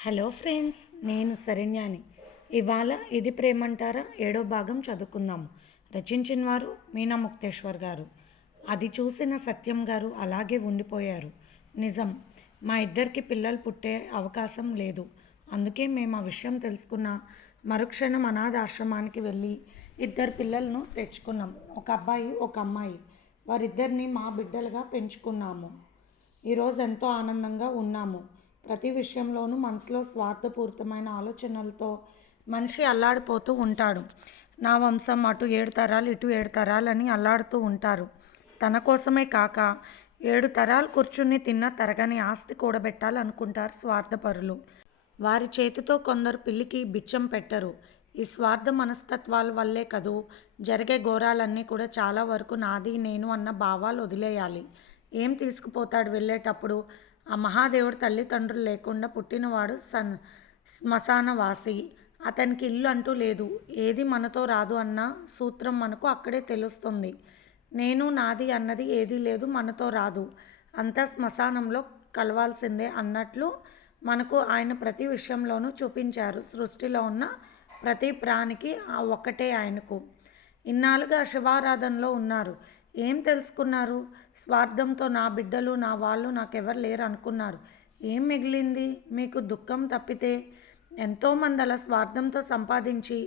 Hello friends నేను శరణ్యాని. ఇవాళ ఇది ప్రేమంటారా? ఏడో భాగం చదువుకుందాము రచించిన వారు మీనా ముక్తేశ్వర్ గారు. అది చూసిన సత్యం గారు అలాగే ఉండిపోయారు. నిజం మా ఇద్దరికి పిల్లలు పుట్టే అవకాశం లేదు. అందుకే మేము ఆ విషయం తెలుసుకున్న మరుక్షణం అనాథాశ్రమానికి వెళ్ళి ఇద్దరు పిల్లలను తెచ్చుకున్నాం. ఒక అబ్బాయి ఒక అమ్మాయి. వారిద్దరిని మా బిడ్డలుగా పెంచుకున్నాము. ఈరోజు ఎంతో ఆనందంగా ఉన్నాము. ప్రతి విషయంలోనూ మనసులో స్వార్థపూరితమైన ఆలోచనలతో మనిషి అల్లాడిపోతూ ఉంటాడు. నా వంశం అటు ఏడు తరాలు ఇటు ఏడు తరాలని అల్లాడుతూ ఉంటారు. తన కోసమే కాక ఏడు తరాలు కూర్చుని తిన్న తరగని ఆస్తి కూడబెట్టాలనుకుంటారు స్వార్థపరులు. వారి చేతితో కొందరు పిల్లికి బిచ్చం పెట్టరు. ఈ స్వార్థ మనస్తత్వాల వల్లే కదూ జరిగే ఘోరాలన్నీ కూడా చాలా వరకు నాది నేను అన్న భావాలు వదిలేయాలి. ఏం తీసుకుపోతాడు వెళ్ళేటప్పుడు? ఆ మహాదేవుడు తల్లిదండ్రులు లేకుండా పుట్టినవాడు సన్ శ్మశానవాసి. అతనికి ఇల్లు అంటూ లేదు. ఏది మనతో రాదు అన్న సూత్రం మనకు అక్కడే తెలుస్తుంది. నేను నాది అన్నది ఏదీ లేదు మనతో రాదు. అంతా శ్మశానంలో కలవాల్సిందే అన్నట్లు మనకు ఆయన ప్రతి విషయంలోనూ చూపించారు. సృష్టిలో ఉన్న ప్రతి ప్రాణికి ఆ ఒక్కటే ఆయనకు. ఇన్నాళ్ళుగా శివారాధనలో ఉన్నారు. ఏం తెలుసుకున్నారు? స్వార్థంతో నా బిడ్డలు నా వాళ్ళు నాకెవరు లేరు అనుకున్నారు ఏం మిగిలింది? మీకు దుఃఖం తప్పితే ఎంతోమంది అలా స్వార్థంతో సంపాదించి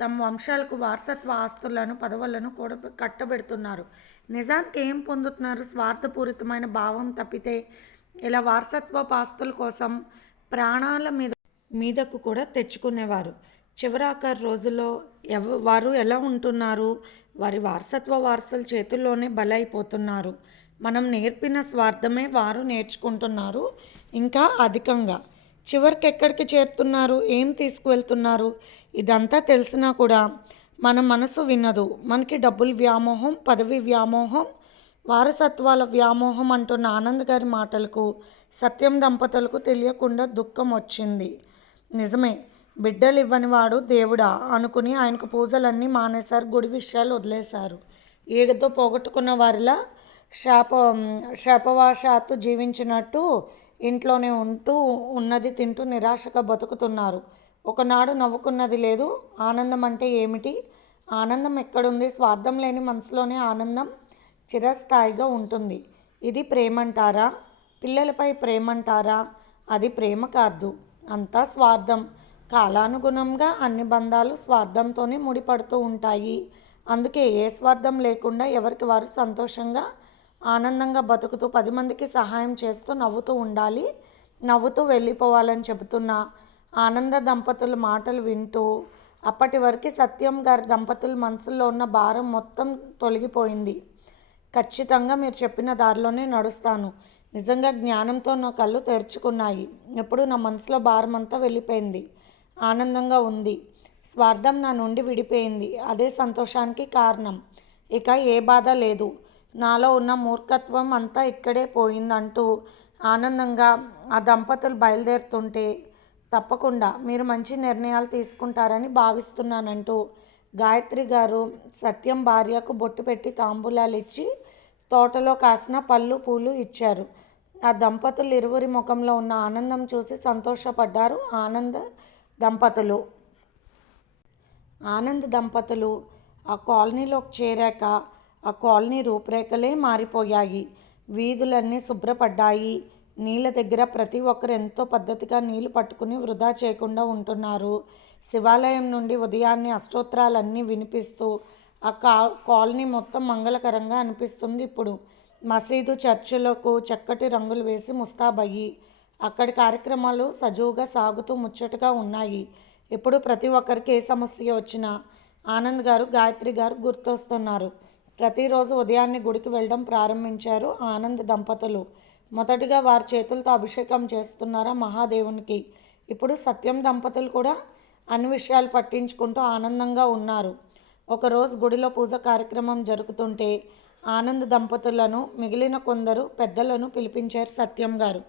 తమ వంశాలకు వారసత్వ ఆస్తులను పదవులను కూడా కట్టబెడుతున్నారు. నిజానికి ఏం పొందుతున్నారు? స్వార్థపూరితమైన భావం తప్పితే ఇలా వారసత్వ ఆస్తుల కోసం ప్రాణాల మీద మీదకు కూడా తెచ్చుకునేవారు. చివరాఖరు రోజుల్లో ఎవ వారు ఎలా ఉంటున్నారు? వారి వారసత్వ వారసుల చేతుల్లోనే బలైపోతున్నారు. మనం నేర్పిన స్వార్థమే వారు నేర్చుకుంటున్నారు. ఇంకా అధికంగా. చివరికి ఎక్కడికి చేరుతున్నారు? ఏం తీసుకువెళ్తున్నారు? ఇదంతా తెలిసినా కూడా మన మనసు వినదు. మనకి డబ్బులు వ్యామోహం పదవి వ్యామోహం వారసత్వాల వ్యామోహం అంటున్న ఆనంద్ గారి మాటలకు సత్యం దంపతులకు తెలియకుండా దుఃఖం వచ్చింది. నిజమే. బిడ్డలు ఇవ్వని వాడు దేవుడా? అనుకుని ఆయనకు పూజలన్నీ మానేశారు గుడి విషయాలు వదిలేశారు. ఏదో పోగొట్టుకున్న వారిలా శాప శాపవాశాత్తు జీవించినట్టు ఇంట్లోనే ఉంటూ ఉన్నది తింటూ నిరాశగా బతుకుతున్నారు. ఒకనాడు నవ్వుకున్నది లేదు. ఆనందం అంటే ఏమిటి? ఆనందం ఎక్కడుంది? స్వార్థం లేని మనసులోనే ఆనందం చిరస్థాయిగా ఉంటుంది. ఇది ప్రేమంటారా? పిల్లలపై ప్రేమంటారా? అది ప్రేమ కాదు. అంతా స్వార్థం. కాలానుగుణంగా అన్ని బంధాలు స్వార్థంతోనే ముడిపడుతూ ఉంటాయి. అందుకే ఏ స్వార్థం లేకుండా ఎవరికి వారు సంతోషంగా ఆనందంగా బతుకుతూ పది మందికి సహాయం చేస్తూ నవ్వుతూ ఉండాలి. నవ్వుతూ వెళ్ళిపోవాలని చెబుతున్న. ఆనంద దంపతుల మాటలు వింటూ అప్పటి వరకు సత్యం గారి దంపతుల మనసులో ఉన్న భారం మొత్తం తొలగిపోయింది. ఖచ్చితంగా మీరు చెప్పిన దారిలోనే నడుస్తాను. నిజంగా జ్ఞానంతో నా కళ్ళు తెరుచుకున్నాయి. ఎప్పుడు నా మనసులో భారం అంతా వెళ్ళిపోయింది. ఆనందంగా ఉంది. స్వార్థం నా నుండి విడిపోయింది. అదే సంతోషానికి కారణం. ఇక ఏ బాధ లేదు. నాలో ఉన్న మూర్ఖత్వం అంతా ఇక్కడే పోయిందంటూ ఆనందంగా ఆ దంపతులు బయలుదేరుతుంటే తప్పకుండా మీరు మంచి నిర్ణయాలు తీసుకుంటారని భావిస్తున్నానంటూ గాయత్రి గారు సత్యం భార్యకు బొట్టు పెట్టి తాంబూలాలు ఇచ్చి తోటలో కాసిన పళ్ళు పూలు ఇచ్చారు. ఆ దంపతులు ఇరువురి ముఖంలో ఉన్న ఆనందం చూసి సంతోషపడ్డారు. ఆనంద దంపతులు. ఆనంద్ దంపతులు. ఆ కాలనీలోకి చేరాక ఆ కాలనీ రూపురేఖలే మారిపోయాయి. వీధులన్నీ శుభ్రపడ్డాయి. నీళ్ళ దగ్గర ప్రతి ఒక్కరు ఎంతో పద్ధతిగా నీళ్ళు పట్టుకుని వృధా చేయకుండా ఉంటున్నారు. శివాలయం నుండి ఉదయాన్నే అష్టోత్తరాలన్నీ వినిపిస్తూ ఆ కా కాలనీ మొత్తం మంగళకరంగా అనిపిస్తుంది ఇప్పుడు. మసీదు చర్చిలకు చక్కటి రంగులు వేసి ముస్తాబయ్యి అక్కడి కార్యక్రమాలు సజావుగా సాగుతూ ముచ్చటగా ఉన్నాయి. ఇప్పుడు ప్రతి ఒక్కరికి ఏ సమస్య వచ్చినా ఆనంద్ గారు గాయత్రి గారు గుర్తొస్తున్నారు. ప్రతిరోజు ఉదయాన్నే గుడికి వెళ్ళడం ప్రారంభించారు ఆనంద్ దంపతులు. మొదటిగా వారి చేతులతో అభిషేకం చేస్తున్నారా మహాదేవునికి. ఇప్పుడు సత్యం దంపతులు కూడా అన్ని విషయాలు పట్టించుకుంటూ ఆనందంగా ఉన్నారు. ఒకరోజు గుడిలో పూజ కార్యక్రమం జరుగుతుంటే ఆనంద్ దంపతులను మిగిలిన కొందరు పెద్దలను పిలిపించారు సత్యం గారు.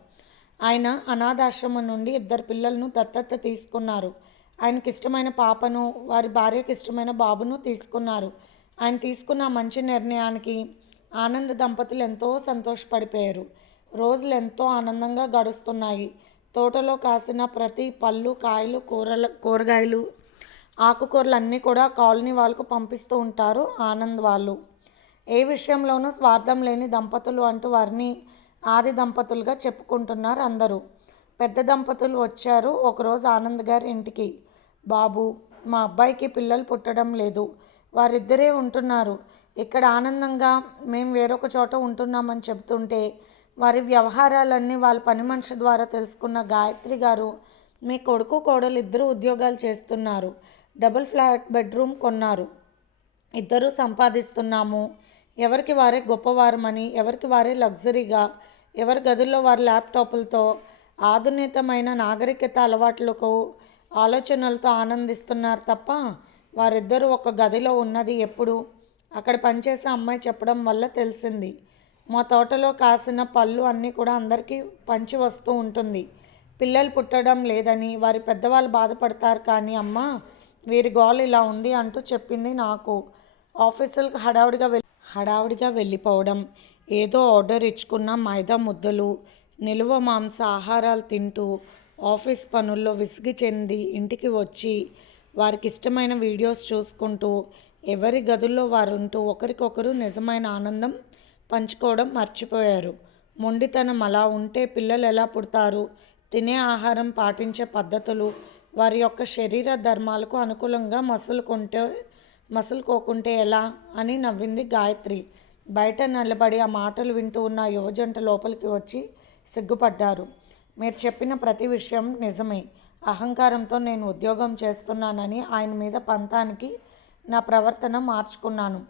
ఆయన అనాథాశ్రమం నుండి ఇద్దరు పిల్లలను దత్తత తీసుకున్నారు. ఆయనకి ఇష్టమైన పాపను వారి భార్యకి ఇష్టమైన బాబును తీసుకున్నారు. ఆయన తీసుకున్న మంచి నిర్ణయానికి ఆనంద దంపతులు ఎంతో సంతోషపడిపోయారు. రోజులు ఎంతో ఆనందంగా గడుస్తున్నాయి. తోటలో కాసిన ప్రతి పళ్ళు కాయలు కూరల కూరగాయలు ఆకుకూరలు అన్నీ కూడా కాలనీ వాళ్ళకు పంపిస్తూ ఉంటారు ఆనంద్ వాళ్ళు. ఏ విషయంలోనూ స్వార్థం లేని దంపతులు అంటూ వారిని ఆది దంపతులుగా చెప్పుకుంటున్నారు అందరూ. పెద్ద దంపతులు వచ్చారు. ఒకరోజు ఆనంద్ గారి ఇంటికి. బాబు మా అబ్బాయికి పిల్లలు పుట్టడం లేదు. వారిద్దరే ఉంటున్నారు. ఇక్కడ ఆనందంగా మేము వేరొక చోట ఉంటున్నామని చెబుతుంటే వారి వ్యవహారాలన్నీ వాళ్ళ పని మనిషి ద్వారా తెలుసుకున్న గాయత్రి గారు మీ కొడుకు కోడలు ఇద్దరు ఉద్యోగాలు చేస్తున్నారు. డబుల్ ఫ్లాట్ బెడ్రూమ్ కొన్నారు. ఇద్దరూ సంపాదిస్తున్నాము. ఎవరికి వారే గొప్పవారమని ఎవరికి వారే లగ్జరీగా ఎవరి గదుల్లో వారి ల్యాప్టాప్లతో ఆధునితమైన నాగరికత అలవాట్లకు ఆలోచనలతో ఆనందిస్తున్నారు తప్ప వారిద్దరూ ఒక గదిలో ఉన్నది ఎప్పుడు? అక్కడ పనిచేసే అమ్మాయి చెప్పడం వల్ల తెలిసింది. మా తోటలో కాసిన పళ్ళు అన్నీ కూడా అందరికీ పంచి వస్తూ ఉంటుంది. పిల్లలు పుట్టడం లేదని వారి పెద్దవాళ్ళు బాధపడతారు కానీ అమ్మ వీరి గోల్ ఇలా ఉంది అంటూ చెప్పింది నాకు. ఆఫీసులకు హడావుడిగా వెళ్ళి హడావుడిగా వెళ్ళిపోవడం ఏదో ఆర్డర్ ఇచ్చుకున్న మైదా ముద్దలు నిలువ మాంస ఆహారాలు తింటూ ఆఫీస్ పనుల్లో విసిగి చెంది ఇంటికి వచ్చి వారికి ఇష్టమైన వీడియోస్ చూసుకుంటూ ఎవరి గదుల్లో వారు ఉంటూ ఒకరికొకరు నిజమైన ఆనందం పంచుకోవడం మర్చిపోయారు. మొండితనం అలా ఉంటే పిల్లలు ఎలా పుడతారు? తినే ఆహారం పాటించే పద్ధతులు వారి యొక్క శరీర ధర్మాలకు అనుకూలంగా మసులుకుంటే మసులుకోకుంటే ఎలా? అని నవ్వింది గాయత్రి. బయట నిలబడి ఆ మాటలు వింటూ ఉన్న యువజంట లోపలికి వచ్చి సిగ్గుపడ్డారు. మీరు చెప్పిన ప్రతి విషయం నిజమే. అహంకారంతో నేను ఉద్యోగం చేస్తున్నానని ఆయన మీద పంతానికి నా ప్రవర్తన మార్చుకున్నాను.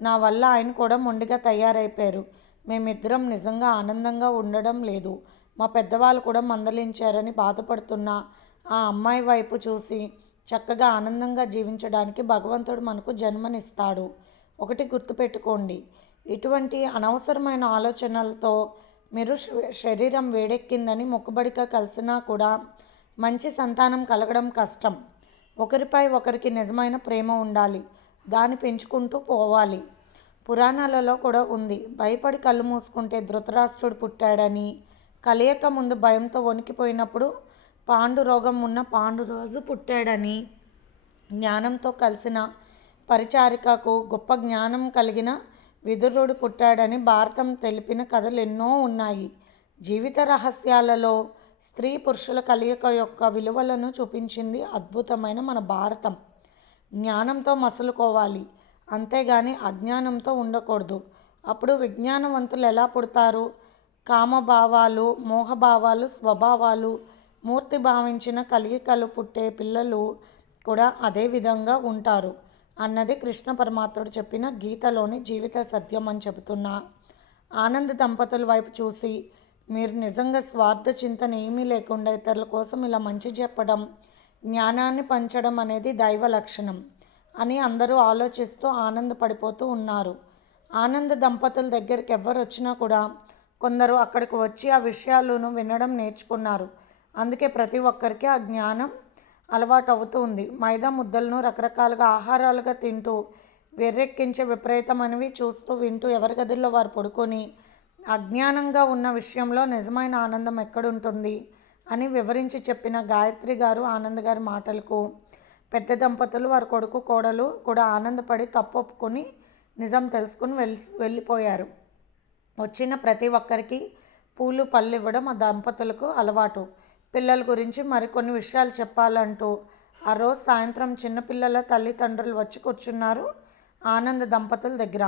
నా వల్ల ఆయన కూడా మొండిగా తయారైపోయారు. మేమిద్దరం నిజంగా ఆనందంగా ఉండడం లేదు. మా పెద్దవాళ్ళు కూడా మందలించారని బాధపడుతున్న ఆ అమ్మాయి వైపు చూసి చక్కగా ఆనందంగా జీవించడానికి భగవంతుడు మనకు జన్మనిస్తాడు. ఒకటి గుర్తుపెట్టుకోండి. ఇటువంటి అనవసరమైన ఆలోచనలతో మీరు శరీరం వేడెక్కిందని మొక్కుబడిగా కలిసినా కూడా మంచి సంతానం కలగడం కష్టం. ఒకరిపై ఒకరికి నిజమైన ప్రేమ ఉండాలి. దాన్ని పెంచుకుంటూ పోవాలి. పురాణాలలో కూడా ఉంది. భయపడి కళ్ళు మూసుకుంటే ధృతరాష్ట్రుడు పుట్టాడని కలియక ముందు భయంతో వణికిపోయినప్పుడు పాండు రోగం ఉన్న పాండురాజు పుట్టాడని జ్ఞానంతో కలిసిన పరిచారికకు గొప్ప జ్ఞానం కలిగిన విదురుడు పుట్టాడని భారతం తెలిపిన కథలు ఎన్నో ఉన్నాయి. జీవిత రహస్యాలలో స్త్రీ పురుషుల కలయిక యొక్క విలువలను చూపించింది అద్భుతమైన మన భారతం. జ్ఞానంతో మసులుకోవాలి. అంతేగాని అజ్ఞానంతో ఉండకూడదు. అప్పుడు విజ్ఞానవంతులు ఎలా పుడతారు? కామభావాలు మోహభావాలు స్వభావాలు మూర్తి భావించిన కలియికలు పుట్టే పిల్లలు కూడా అదే విధంగా ఉంటారు అన్నది కృష్ణ పరమాత్ముడు చెప్పిన గీతలోని జీవిత సత్యం అని చెబుతున్నా. ఆనంద్ దంపతుల వైపు చూసి మీరు నిజంగా స్వార్థ చింతన ఏమీ లేకుండా ఇతరుల కోసం ఇలా మంచి చెప్పడం జ్ఞానాన్ని పంచడం అనేది దైవ లక్షణం అని అందరూ ఆలోచిస్తూ ఆనందపడిపోతూ ఉన్నారు. ఆనంద్ దంపతుల దగ్గరికి ఎవరు వచ్చినా కూడా కొందరు అక్కడికి వచ్చి ఆ విషయాలను వినడం నేర్చుకున్నారు. అందుకే ప్రతి ఒక్కరికి ఆ జ్ఞానం అలవాటు అవుతుంది మైదా ముద్దలను రకరకాలుగా ఆహారాలుగా తింటూ వెర్రెక్కించే విపరీతమైనవి చూస్తూ వింటూ ఎవరి గదుల్లో వారు పడుకొని అజ్ఞానంగా ఉన్న విషయంలో నిజమైన ఆనందం ఎక్కడుంటుంది అని వివరించి చెప్పిన గాయత్రి గారు ఆనంద్ గారి మాటలకు పెద్ద దంపతులు వారి కొడుకు కోడలు కూడా ఆనందపడి తప్పొప్పుకొని నిజం తెలుసుకుని వెళ్ళి వెళ్ళిపోయారు. వచ్చిన ప్రతి ఒక్కరికి పూలు పళ్ళు ఇవ్వడం ఆ దంపతులకు అలవాటు. పిల్లల గురించి మరికొన్ని విషయాలు చెప్పాలంటూ ఆ రోజు సాయంత్రం చిన్నపిల్లల తల్లిదండ్రులు వచ్చి కూర్చున్నారు ఆనంద్ దంపతుల దగ్గర.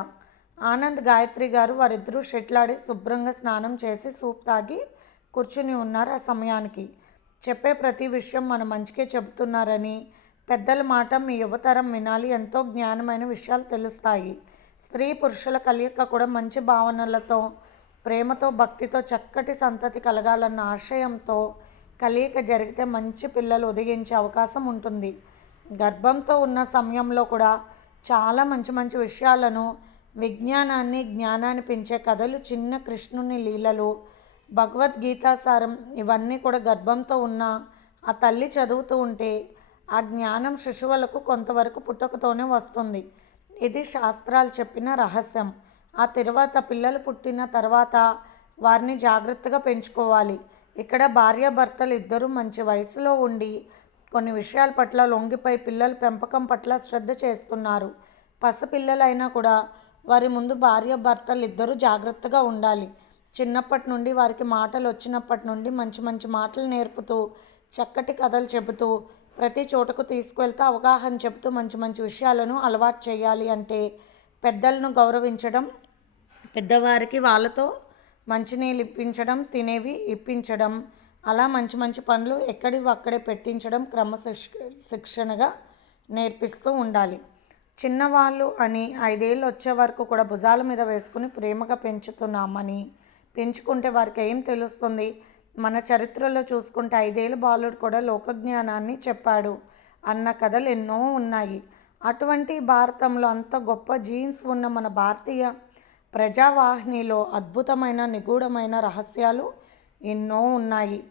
ఆనంద్ గాయత్రి గారు వారిద్దరూ షెట్లాడి శుభ్రంగా స్నానం చేసి సూప్ తాగి కూర్చుని ఉన్నారు ఆ సమయానికి. చెప్పే ప్రతి విషయం మన మంచికే చెబుతున్నారని పెద్దల మాట మీ యువతరం వినాలి ఎంతో జ్ఞానమైన విషయాలు తెలుస్తాయి. స్త్రీ పురుషుల కలయిక కూడా మంచి భావనలతో ప్రేమతో భక్తితో చక్కటి సంతతి కలగాలన్న ఆశయంతో కలయిక జరిగితే మంచి పిల్లలు ఉదయించే అవకాశం ఉంటుంది. గర్భంతో ఉన్న సమయంలో కూడా చాలా మంచి మంచి విషయాలను విజ్ఞానాన్ని జ్ఞానాన్ని పెంచే కథలు చిన్న కృష్ణుని లీలలు భగవద్గీతా సారం ఇవన్నీ కూడా గర్భంతో ఉన్న ఆ తల్లి చదువుతూ ఉంటే ఆ జ్ఞానం శిశువులకు కొంతవరకు పుట్టుకతోనే వస్తుంది. ఇది శాస్త్రాలు చెప్పిన రహస్యం. ఆ తర్వాత పిల్లలు పుట్టిన తర్వాత వారిని జాగ్రత్తగా పెంచుకోవాలి. ఇక్కడ భార్యాభర్తలు ఇద్దరూ మంచి వయసులో ఉండి కొన్ని విషయాల పట్ల లొంగిపోయి పిల్లల పెంపకం పట్ల శ్రద్ధ చేస్తున్నారు. పసిపిల్లలైనా కూడా వారి ముందు భార్యాభర్తలు ఇద్దరూ జాగ్రత్తగా ఉండాలి. చిన్నప్పటి నుండి వారికి మాటలు వచ్చినప్పటి నుండి మంచి మంచి మాటలు నేర్పుతూ చక్కటి కథలు చెబుతూ ప్రతి చోటకు తీసుకువెళ్తూ అవగాహన చెబుతూ మంచి మంచి విషయాలను అలవాటు చేయాలి అంటే పెద్దలను గౌరవించడం పెద్దవారికి వాళ్ళతో మంచినీళ్ళు ఇప్పించడం తినేవి ఇప్పించడం అలా మంచి మంచి పనులు ఎక్కడివి అక్కడే పెట్టించడం క్రమశిక్ష శిక్షణగా నేర్పిస్తూ ఉండాలి. చిన్నవాళ్ళు అని ఐదేళ్ళు వచ్చే వరకు కూడా భుజాల మీద వేసుకుని ప్రేమగా పెంచుతున్నామని పెంచుకుంటే వారికి ఏం తెలుస్తుంది? మన చరిత్రలో చూసుకుంటే ఐదేళ్ళు బాలుడు కూడా లోకజ్ఞానాన్ని చెప్పాడు. అన్న కథలు ఎన్నో ఉన్నాయి. అటువంటి భారతంలో అంత గొప్ప జీన్స్ ఉన్న మన భారతీయ ప్రజావాహినిలో అద్భుతమైన నిగూఢమైన రహస్యాలు ఎన్నో ఉన్నాయి.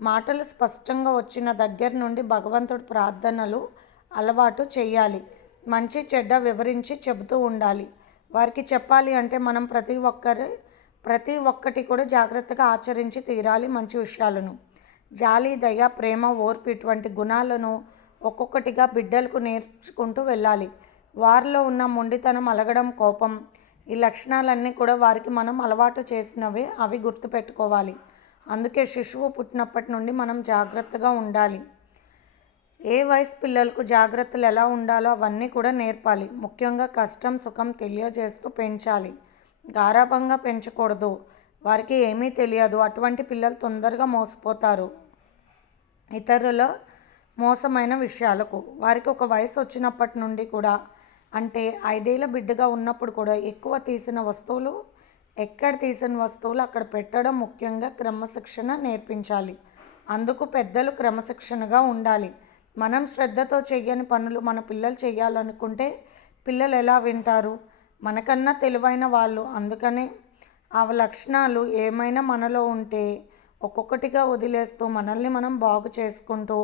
మాటలు స్పష్టంగా వచ్చిన దగ్గర నుండి భగవంతుడి ప్రార్థనలు అలవాటు చేయాలి. మంచి చెడ్డ వివరించి చెబుతూ ఉండాలి. వారికి చెప్పాలి అంటే మనం ప్రతి ఒక్కరి ప్రతి ఒక్కటి కూడా జాగ్రత్తగా ఆచరించి తీరాలి మంచి విషయాలను. జాలి దయ ప్రేమ ఓర్పు ఇటువంటి గుణాలను ఒక్కొక్కటిగా బిడ్డలకు నేర్చుకుంటూ వెళ్ళాలి. వారిలో ఉన్న మొండితనం అలగడం కోపం ఈ లక్షణాలన్నీ కూడా వారికి మనం అలవాటు చేసినవే అవి గుర్తుపెట్టుకోవాలి. అందుకే శిశువు పుట్టినప్పటి నుండి మనం జాగ్రత్తగా ఉండాలి. ఏ వయసు పిల్లలకు జాగ్రత్తలు ఎలా ఉండాలో అవన్నీ కూడా నేర్పాలి. ముఖ్యంగా కష్టం సుఖం తెలియజేస్తూ పెంచాలి. గారాభంగా పెంచకూడదు. వారికి ఏమీ తెలియదు. అటువంటి పిల్లలు తొందరగా మోసపోతారు. ఇతరుల మోసమైన విషయాలకు. వారికి ఒక వయసు వచ్చినప్పటి నుండి కూడా అంటే ఐదేళ్ళ బిడ్డగా ఉన్నప్పుడు కూడా ఎక్కువ తీసిన వస్తువులు ఎక్కడ తీసిన వస్తువులు అక్కడ పెట్టడం ముఖ్యంగా క్రమశిక్షణ నేర్పించాలి. అందుకు పెద్దలు క్రమశిక్షణగా ఉండాలి. మనం శ్రద్ధతో చేయని పనులు మన పిల్లలు చేయాలనుకుంటే పిల్లలు ఎలా వింటారు? మనకన్నా తెలివైన వాళ్ళు. అందుకనే ఆ లక్షణాలు ఏమైనా మనలో ఉంటే ఒక్కొక్కటిగా వదిలేస్తూ మనల్ని మనం బాగు చేసుకుంటూ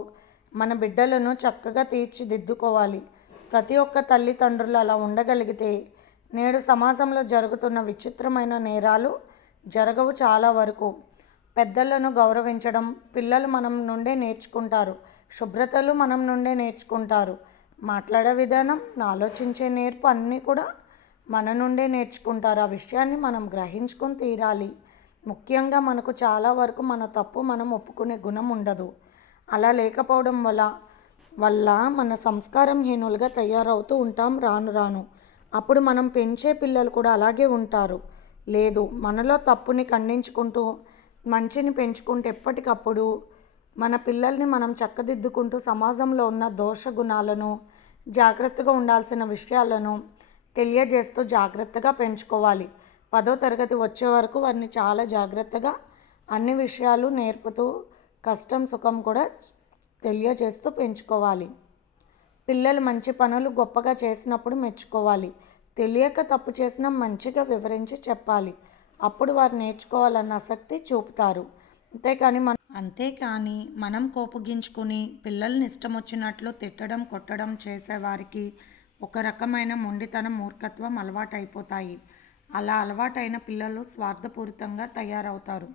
మన బిడ్డలను చక్కగా తీర్చిదిద్దుకోవాలి. ప్రతి ఒక్క తల్లిదండ్రులు అలా ఉండగలిగితే నేడు సమాజంలో జరుగుతున్న విచిత్రమైన నేరాలు జరగవు చాలా వరకు. పెద్దలను గౌరవించడం పిల్లలు మనం నుండే నేర్చుకుంటారు శుభ్రతలు మనం నుండే నేర్చుకుంటారు. మాట్లాడే విధానం ఆలోచించే నేర్పు అన్నీ కూడా మన నుండే నేర్చుకుంటారు. ఆ విషయాన్ని మనం గ్రహించుకొని తీరాలి. ముఖ్యంగా మనకు చాలా వరకు మన తప్పు మనం ఒప్పుకునే గుణం ఉండదు. అలా లేకపోవడం వల్ల వల్ల మన సంస్కారం హీనులుగా తయారవుతూ ఉంటాం రాను రాను. అప్పుడు మనం పెంచే పిల్లలు కూడా అలాగే ఉంటారు. లేదు మనలో తప్పుని ఖండించుకుంటూ మంచిని పెంచుకుంటూ ఎప్పటికప్పుడు మన పిల్లల్ని మనం చక్కదిద్దుకుంటూ సమాజంలో ఉన్న దోష గుణాలను జాగ్రత్తగా ఉండాల్సిన విషయాలను తెలియజేస్తూ జాగ్రత్తగా పెంచుకోవాలి. పదో తరగతి వచ్చే వరకు వారిని చాలా జాగ్రత్తగా అన్ని విషయాలు నేర్పుతూ కష్టం సుఖం కూడా తెలియజేస్తూ పెంచుకోవాలి. పిల్లలు మంచి పనులు గొప్పగా చేసినప్పుడు మెచ్చుకోవాలి. తెలియక తప్పు చేసినా మంచిగా వివరించి చెప్పాలి. అప్పుడు వారు నేర్చుకోవాలన్న ఆసక్తి చూపుతారు. అంతేకాని మన అంతేకాని మనం కోపగించుకుని పిల్లల్ని ఇష్టం వచ్చినట్లు తిట్టడం కొట్టడం చేసేవారికి ఒక రకమైన మొండితనం మూర్ఖత్వం అలవాటైపోతాయి. అలా అలవాటైన పిల్లలు స్వార్థపూరితంగా తయారవుతారు.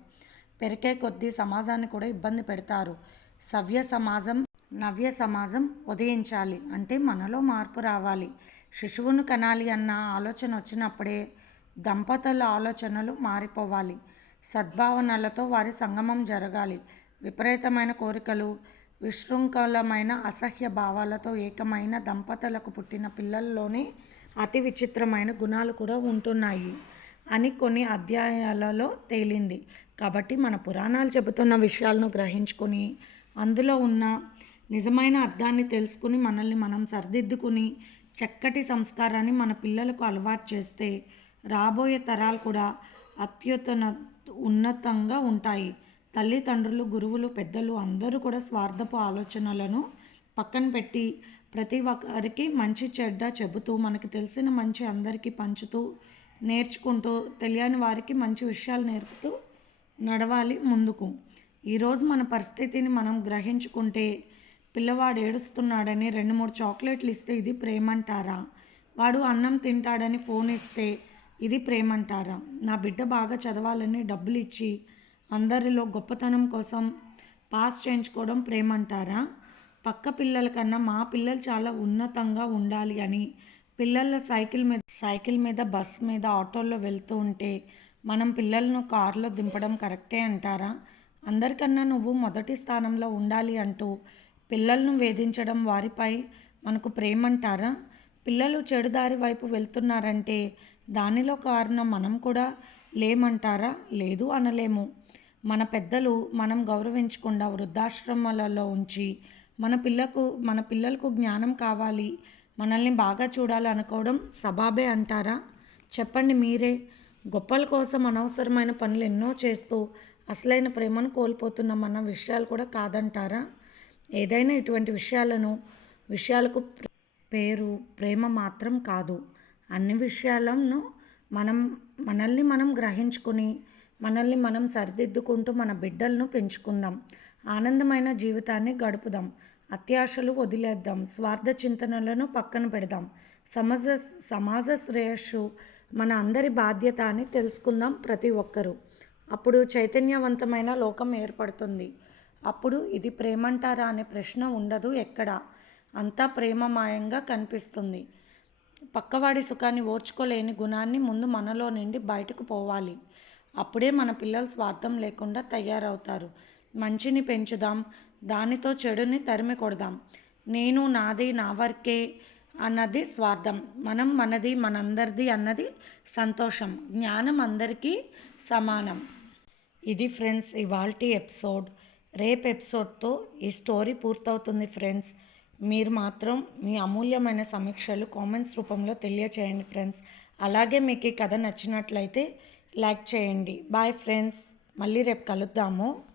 పెరిగే కొద్దీ సమాజాన్ని కూడా ఇబ్బంది పెడతారు. సవ్య సమాజం నవ్య సమాజం ఉదయించాలి అంటే మనలో మార్పు రావాలి. శిశువును కనాలి అన్న ఆలోచన వచ్చినప్పుడే దంపతుల ఆలోచనలు మారిపోవాలి. సద్భావనలతో వారి సంగమం జరగాలి. విపరీతమైన కోరికలు విశృంఖలమైన అసహ్య భావాలతో ఏకమైన దంపతులకు పుట్టిన పిల్లల్లోనే అతి విచిత్రమైన గుణాలు కూడా ఉంటున్నాయి అని కొన్ని అధ్యాయాలలో తేలింది. కాబట్టి మన పురాణాలు చెబుతున్న విషయాలను గ్రహించుకొని అందులో ఉన్న నిజమైన అర్థాన్ని తెలుసుకుని మనల్ని మనం సరిదిద్దుకుని చక్కటి సంస్కారాన్ని మన పిల్లలకు అలవాటు చేస్తే రాబోయే తరాలు కూడా అత్యుత్తన ఉన్నతంగా ఉంటాయి. తల్లిదండ్రులు గురువులు పెద్దలు అందరూ కూడా స్వార్థపు ఆలోచనలను పక్కన పెట్టి ప్రతి ఒక్కరికి మంచి చెడ్డ చెబుతూ మనకి తెలిసిన మంచి అందరికీ పంచుతూ నేర్చుకుంటూ తెలియని వారికి మంచి విషయాలు నేర్పుతూ నడవాలి ముందుకు. ఈరోజు మన పరిస్థితిని మనం గ్రహించుకుంటే పిల్లవాడు ఏడుస్తున్నాడని రెండు మూడు చాక్లెట్లు ఇస్తే ఇది ప్రేమంటారా? వాడు అన్నం తింటాడని ఫోన్ ఇస్తే ఇది ప్రేమంటారా? నా బిడ్డ బాగా చదవాలని డబ్బులు ఇచ్చి అందరిలో గొప్పతనం కోసం పాస్ చేయించుకోవడం ప్రేమ అంటారా పక్క పిల్లల కన్నా మా పిల్లలు చాలా ఉన్నతంగా ఉండాలి అని పిల్లల సైకిల్ మీద సైకిల్ మీద బస్ మీద ఆటోల్లో వెళ్తూ ఉంటే మనం పిల్లలను కారులో దింపడం కరెక్టే అంటారా? అందరికన్నా నువ్వు మొదటి స్థానంలో ఉండాలి అంటూ పిల్లలను వేధించడం వారిపై మనకు ప్రేమంటారా పిల్లలు చెడుదారి వైపు వెళ్తున్నారంటే దానిలో కారణం మనం కూడా లేమంటారా? లేదు అనలేము. మన పెద్దలు మనం గౌరవించకుండా వృద్ధాశ్రమాలలో ఉంచి మన పిల్లకు మన పిల్లలకు జ్ఞానం కావాలి మనల్ని బాగా చూడాలనుకోవడం సబాబే అంటారా? చెప్పండి మీరే. గొప్పల కోసం అనవసరమైన పనులు ఎన్నో చేస్తూ అసలైన ప్రేమను కోల్పోతున్నాం అన్న విషయాలు కూడా కాదంటారా? ఏదైనా ఇటువంటి విషయాలను విషయాలకు పేరు ప్రేమ మాత్రం కాదు. అన్ని విషయాలను మనం మనల్ని మనం గ్రహించుకొని మనల్ని మనం సరిదిద్దుకుంటూ మన బిడ్డలను పెంచుకుందాం. ఆనందమైన జీవితాన్ని గడుపుదాం. అత్యాశలు వదిలేద్దాం. స్వార్థ చింతనలను పక్కన పెడదాం. సమాజ సమాజ శ్రేయస్సు మన అందరి బాధ్యత అని తెలుసుకుందాం ప్రతి ఒక్కరూ. అప్పుడు చైతన్యవంతమైన లోకం ఏర్పడుతుంది. అప్పుడు ఇది ప్రేమంటారా అనే ప్రశ్న ఉండదు ఎక్కడ. అంతా ప్రేమమాయంగా కనిపిస్తుంది. పక్కవాడి సుఖాన్ని ఓర్చుకోలేని గుణాన్ని ముందు మనలో నుండి బయటకు పోవాలి. అప్పుడే మన పిల్లలు స్వార్థం లేకుండా తయారవుతారు. మంచిని పెంచుదాం దానితో చెడుని తరిమి కొడదాం. నేను నాది నా వర్కే అన్నది స్వార్థం. మనం మనది మనందరిది అన్నది సంతోషం. జ్ఞానం అందరికీ సమానం. ఇది ఫ్రెండ్స్ ఇవాల్టి ఎపిసోడ్. రేపు ఎపిసోడ్తో ఈ స్టోరీ పూర్తవుతుంది ఫ్రెండ్స్. మీరు మాత్రం మీ అమూల్యమైన సమీక్షలు కామెంట్స్ రూపంలో తెలియచేయండి ఫ్రెండ్స్. అలాగే మీకు ఈ కథ నచ్చినట్లయితే లైక్ చేయండి. Bye friends. మళ్ళీ రేపు కలుద్దాము.